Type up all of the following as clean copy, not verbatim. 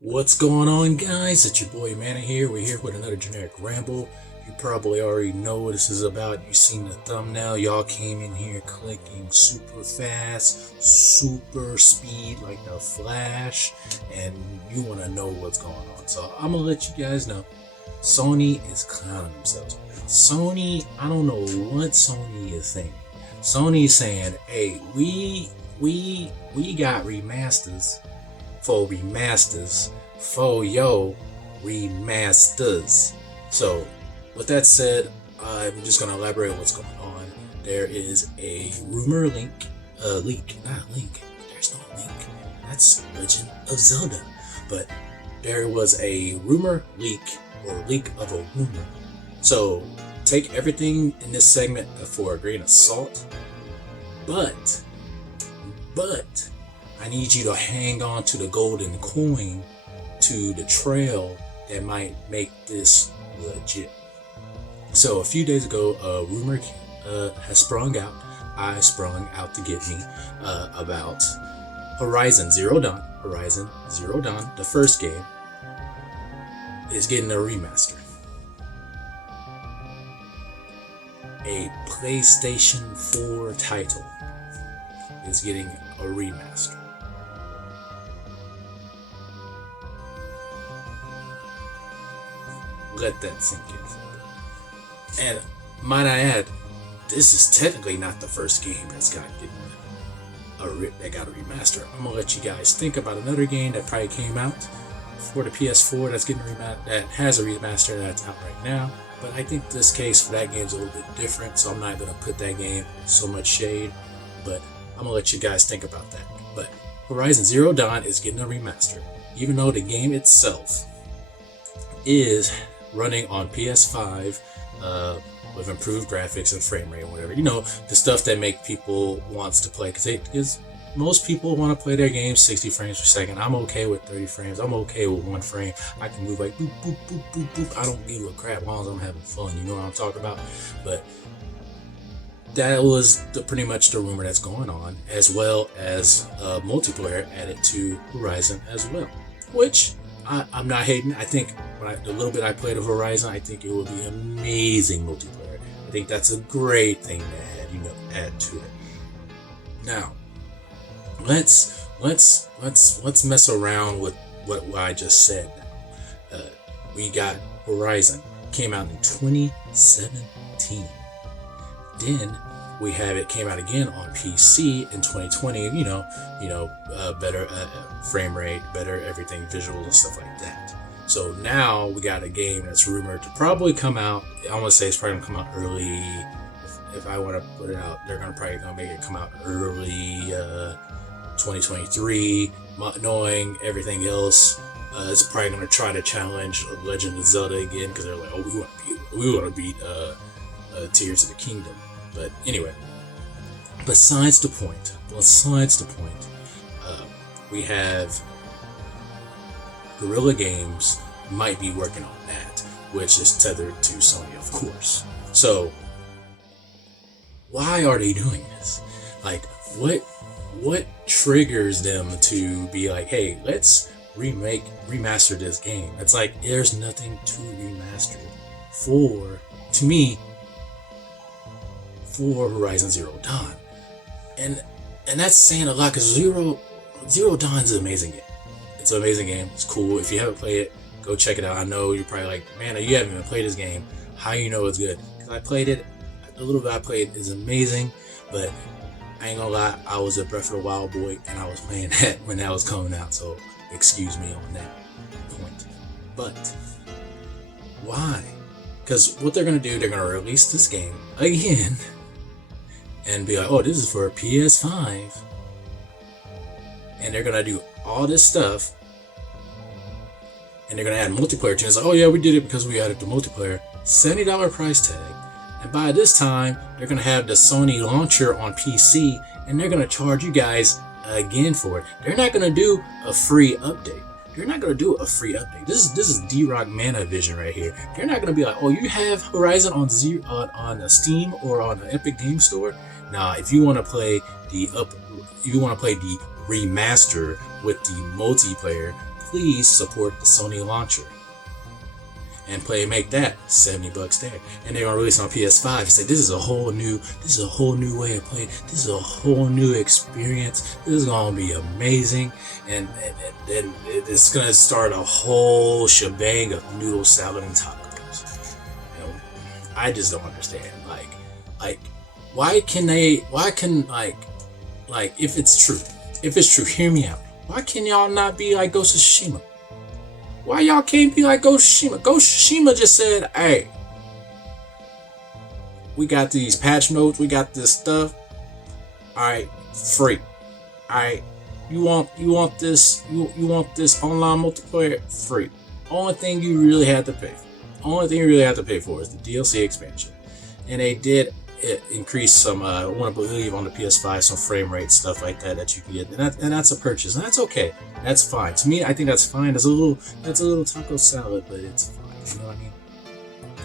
What's going on, guys? It's your boy Manna here. We're here with another generic ramble. You probably already know what this is about. You seen the thumbnail. Y'all came in here clicking super fast, super speed like the Flash, and you want to know what's going on. So I'm gonna let you guys know. Sony is clowning themselves. Sony, I don't know what Sony is saying. Sony's saying, "Hey, we got remasters." For yo remasters. So with that said, I'm just gonna elaborate on what's going on. There is a rumor not link, there's no link, that's Legend of Zelda, but there was a rumor leak, or leak of a rumor. So take everything in this segment for a grain of salt, but I need you to hang on to the golden coin, to the trail that might make this legit. So a few days ago, a rumor has sprung out. I sprung out to get me about Horizon Zero Dawn. Horizon Zero Dawn, the first game, is getting a remaster. A PlayStation 4 title is getting a remaster. Let that sink in. And might I add, this is technically not the first game that got a remaster. I'm gonna let you guys think about another game that probably came out for the PS4 that has a remaster that's out right now. But I think this case for that game is a little bit different, so I'm not gonna put that game so much shade. But I'm gonna let you guys think about that. But Horizon Zero Dawn is getting a remaster, even though the game itself is running on PS5 with improved graphics and frame rate and whatever. You know, the stuff that make people wants to play, because most people want to play their games 60 frames per second. I'm okay with 30 frames. I'm okay with one frame. I can move like boop, boop, boop, boop, boop. I don't give a crap as long as I'm having fun. You know what I'm talking about? But that was pretty much the rumor that's going on, as well as multiplayer added to Horizon as well, which I'm not hating. I think the little bit I played of Horizon, I think it will be amazing multiplayer. I think that's a great thing to add to it. Now, let's mess around with what I just said. We got Horizon, came out in 2017. Then we have it came out again on PC in 2020. Better frame rate, better everything, visuals and stuff like that. So now we got a game that's rumored to probably come out. I want to say it's probably gonna come out early. If I want to put it out, they're probably gonna make it come out early 2023. Knowing everything else, it's probably gonna try to challenge Legend of Zelda again, because they're like, oh, we want to beat Tears of the Kingdom. But anyway, besides the point, we have Guerrilla Games might be working on that, which is tethered to Sony, of course. So why are they doing this? Like, what triggers them to be like, hey, let's remaster this game? It's like there's nothing to remaster to me, for Horizon Zero Dawn. And that's saying a lot, because Zero Dawn is an amazing game. It's an amazing game. It's cool. If you haven't played it, go check it out. I know you're probably like, man, you haven't even played this game. How you know it's good? Because I played it. The little bit I played is amazing, but I ain't gonna lie, I was a Breath of the Wild boy, and I was playing that when that was coming out, so excuse me on that point. But why? Because what they're gonna do, they're gonna release this game again and be like, oh, this is for a PS5. And they're going to do all this stuff. And they're going to add multiplayer to it. It's like, oh yeah, we did it because we added the multiplayer. $70 price tag. And by this time, they're going to have the Sony launcher on PC. And they're going to charge you guys again for it. They're not going to do a free update. This is D-Rock Mana Vision right here. They're not going to be like, oh, you have Horizon on Steam or on the Epic Game Store. Now, if you want to play the remaster with the multiplayer, please support the Sony launcher and make that $70 there. And they're gonna release it on PS5 and say this is a whole new way of playing. This is a whole new experience. This is gonna be amazing, and then it's gonna start a whole shebang of noodle salad and tacos. You know, I just don't understand. Like, why can if it's true, hear me out. Why can y'all not be like Ghost of Tsushima? Why y'all can't be like Ghost of Tsushima? Ghost of Tsushima just said, hey, we got these patch notes, we got this stuff. Alright, free. Alright, you want this online multiplayer? Free. Only thing you really had to pay for is the DLC expansion. And they did increase some, I want to believe on the PS5, some frame rate stuff like that you can get, and that's a purchase, and that's okay. That's fine. To me, I think that's fine. That's a little taco salad, but it's fine. You know what I mean?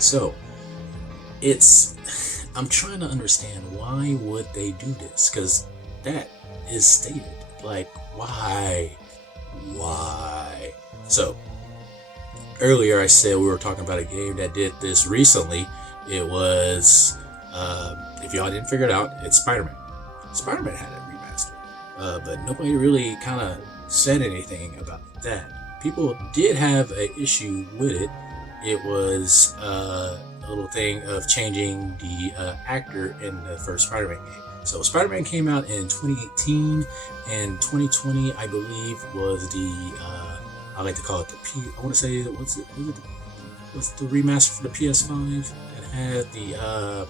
So, I'm trying to understand why would they do this? Because that is stated. Like, why? So, earlier I said we were talking about a game that did this recently. It was, if y'all didn't figure it out, it's Spider-Man. Spider-Man had it remastered, but nobody really kind of said anything about that. People did have an issue with it. It was a little thing of changing the actor in the first Spider-Man game. So Spider-Man came out in 2018, and 2020, I believe, was the I like to call it I want to say what's the remaster for the PS5? It had the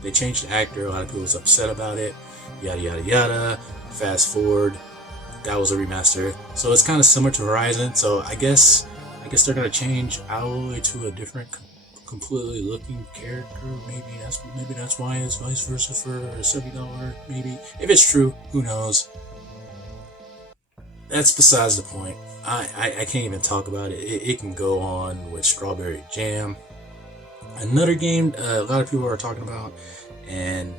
they changed the actor. A lot of people was upset about it. Yada yada yada. Fast forward, that was a remaster. So it's kind of similar to Horizon. So I guess they're gonna change Aloy to a different, completely looking character. Maybe that's why it's vice versa for a $70. Maybe if it's true, who knows? That's besides the point. I can't even talk about it. It can go on with Strawberry Jam. Another game a lot of people are talking about, and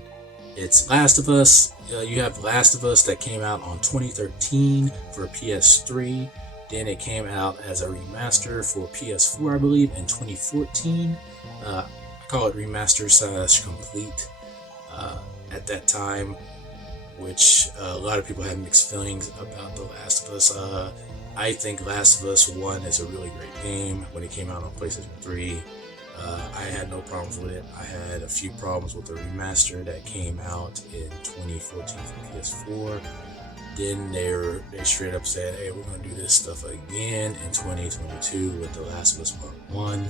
it's Last of Us. You have Last of Us that came out on 2013 for PS3. Then it came out as a remaster for PS4, I believe, in 2014. I call it remaster / complete at that time, which a lot of people had mixed feelings about The Last of Us. I think Last of Us 1 is a really great game. When it came out on PlayStation 3, I had no problems with it. I had a few problems with the remaster that came out in 2014 for PS4. Then they straight up said, hey, we're going to do this stuff again in 2022 with The Last of Us Part 1,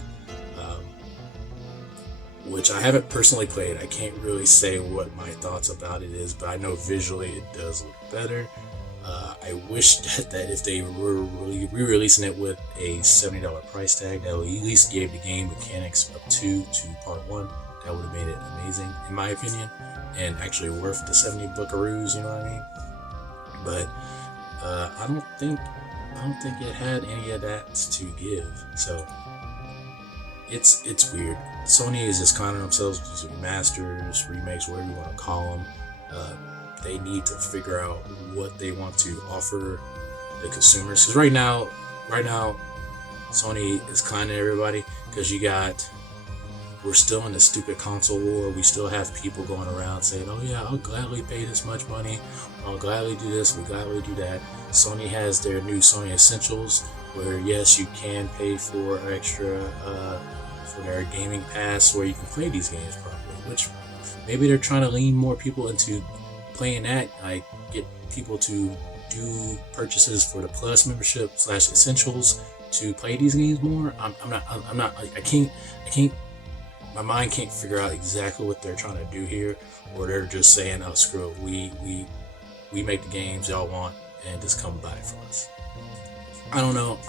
which I haven't personally played. I can't really say what my thoughts about it is, but I know visually it does look better. I wish that if they were re-releasing it with a $70 price tag, that would at least give the game mechanics up to Part 1. That would have made it amazing, in my opinion, and actually worth the 70 buckaroos, you know what I mean? But I don't think it had any of that to give. So it's weird. Sony is just clowning themselves with remasters, remakes, whatever you want to call them. They need to figure out what they want to offer the consumers. Because right now, Sony is clowning everybody because we're still in the stupid console war. We still have people going around saying, oh yeah, I'll gladly pay this much money. I'll gladly do this. We gladly do that. Sony has their new Sony Essentials where, yes, you can pay for extra for their gaming pass where you can play these games properly, which maybe they're trying to lean more people into playing that, like get people to do purchases for the Plus membership / Essentials to play these games more. I'm not like, I can't, my mind can't figure out exactly what they're trying to do here, or they're just saying, oh screw it, we make the games y'all want and just come buy it from us. I don't know.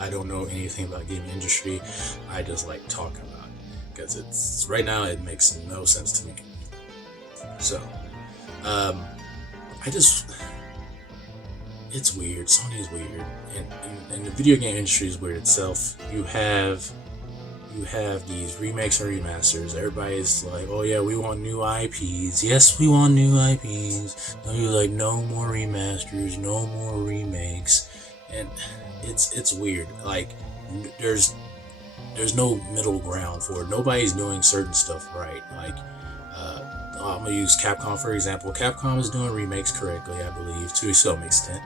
I don't know anything about gaming industry. I just like talking about it because it's right now it makes no sense to me. So it's weird. Sony is weird, and the video game industry is weird itself. You have these remakes and remasters. Everybody's like, oh yeah, we want new IPs. Yes, we want new IPs. No, you're like, no more remasters, no more remakes. and it's weird. Like there's no middle ground for it. Nobody's doing certain stuff right. Like I'm gonna use Capcom for example. Capcom is doing remakes correctly, I believe, to some extent.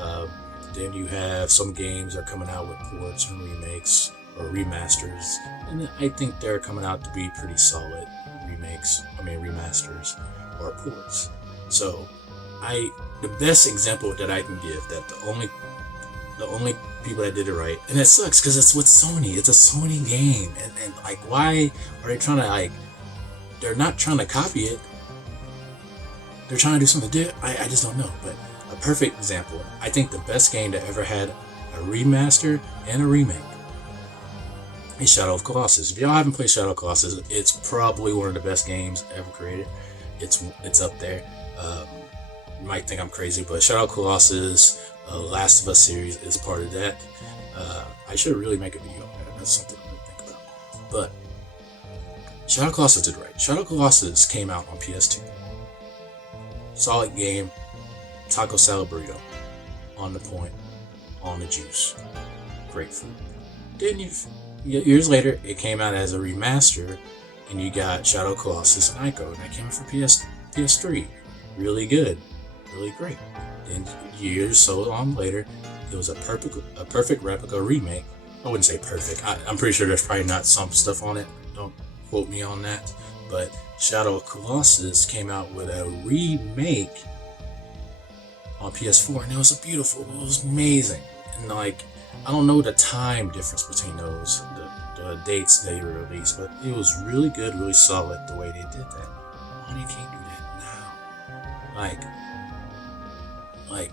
Um, then you have some games are coming out with ports and remakes or remasters, and I think they're coming out to be pretty solid remakes. I mean remasters or ports. So the best example that I can give that the only people that did it right, and it sucks because it's with Sony. It's a Sony game, and like why are they trying to like? They're not trying to copy it. They're trying to do something different. I just don't know. But a perfect example. I think the best game that ever had a remaster and a remake is Shadow of Colossus. If y'all haven't played Shadow of Colossus, it's probably one of the best games ever created. It's up there. You might think I'm crazy, but Shadow of Colossus, Last of Us series is part of that. I should really make a video on that. That's something I'm gonna think about. But Shadow of Colossus did right. Shadow of Colossus came out on PS2. Solid game, taco salad burrito, on the point, on the juice, great food. Then years later, it came out as a remaster, and you got Shadow of Colossus and Ico, and that came out for PS3. Really good, really great. Then years so on later, it was a perfect replica remake. I wouldn't say perfect. I'm pretty sure there's probably not some stuff on it. Don't quote me on that. But Shadow of Colossus came out with a remake on PS4, and it was it was amazing. And like, I don't know the time difference between those, the dates they were released, but it was really good, really solid the way they did that. Why they can't do that now? Like,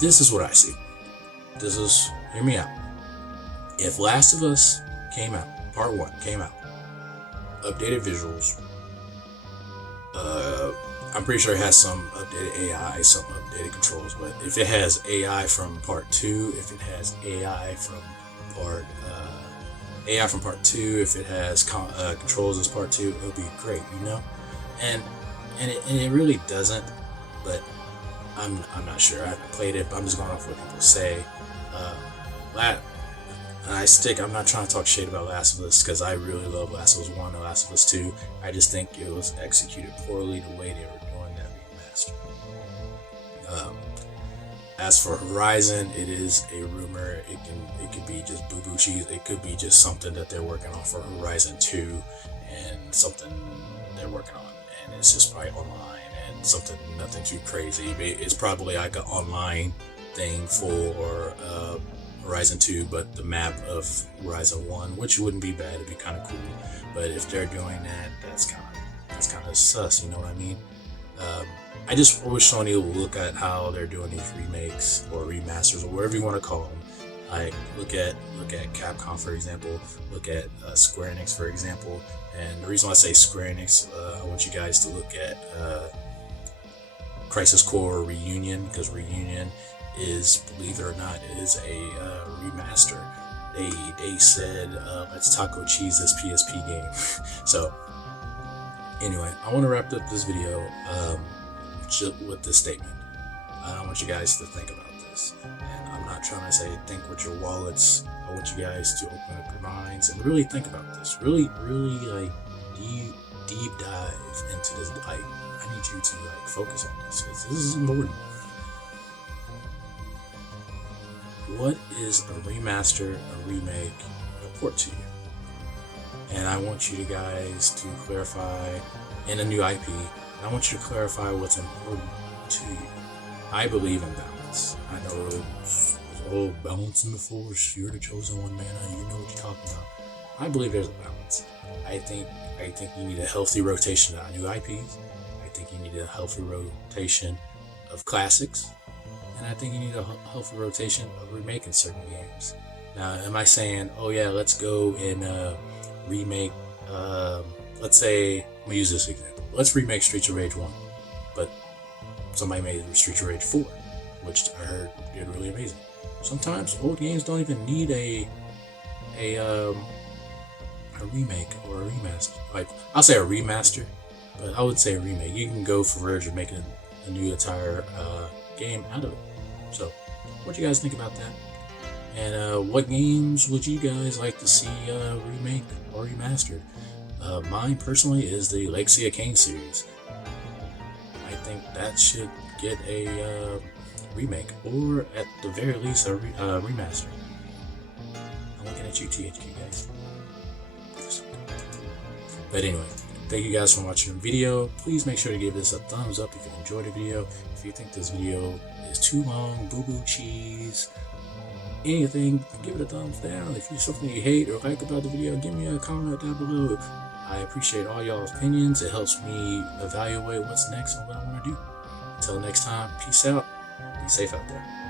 this is what I see. Hear me out. If Last of Us came out, Part 1 came out, updated visuals, I'm pretty sure it has some updated AI, some updated controls, but if it has AI from Part 2, if it has AI from Part 2, if it has controls as Part 2, it'll be great, you know? And it really doesn't, but I'm not sure. I haven't played it, but I'm just going off what people say. I'm not trying to talk shit about Last of Us because I really love Last of Us 1 and Last of Us 2. I just think it was executed poorly the way they were doing that remaster. As for Horizon, it is a rumor. It could be just boo-boo cheese. It could be just something that they're working on for Horizon 2 and something they're working on, and it's just probably online and nothing too crazy. It's probably like an online thing for Horizon 2, but the map of Horizon 1, which wouldn't be bad, it'd be kind of cool. But if they're doing that, that's kind of sus, you know what I mean? I just wish Sony would look at how they're doing these remakes or remasters or whatever you want to call them. Like look at Capcom for example, look at Square Enix for example. And the reason why I say Square Enix, I want you guys to look at Crisis Core Reunion, because Reunion is, believe it or not, is a remaster. They said let's taco cheese this PSP game. So anyway, I want to wrap up this video with this statement. I want you guys to think about this, and I'm not trying to say think with your wallets. I want you guys to open up your minds and really think about this. Really like deep dive into this. Like, I need you to like focus on this because this is important. What is a remaster, a remake, a port to you? And I want you guys to clarify in a new IP. And I want you to clarify what's important to you. I believe in balance. I know it's all balance in the force. You're the chosen one, man. You know what you're talking about. I believe there's a balance. I think you need a healthy rotation of new IPs. I think you need a healthy rotation of classics. And I think you need a healthy rotation of remaking certain games. Now, am I saying, oh yeah, let's go and remake, let's say, I'm gonna use this example. Let's remake Streets of Rage 1. But somebody made Streets of Rage 4, which I heard did really amazing. Sometimes old games don't even need a remake or a remaster. Like, I'll say a remaster, but I would say a remake. You can go for verge of making a new entire game out of it. So What do you guys think about that? And what games would you guys like to see remake or remastered? Mine personally is the Legacy of Kain series. I think that should get a remake, or at the very least a remaster. I'm looking at you, THQ guys. But anyway, thank you guys for watching the video. Please make sure to give this a thumbs up if you enjoyed the video. If you think this video is too long, boo-boo cheese, anything, give it a thumbs down. If there's something you hate or like about the video, give me a comment down below. I appreciate all y'all's opinions. It helps me evaluate what's next and what I want to do. Until next time, peace out. Be safe out there.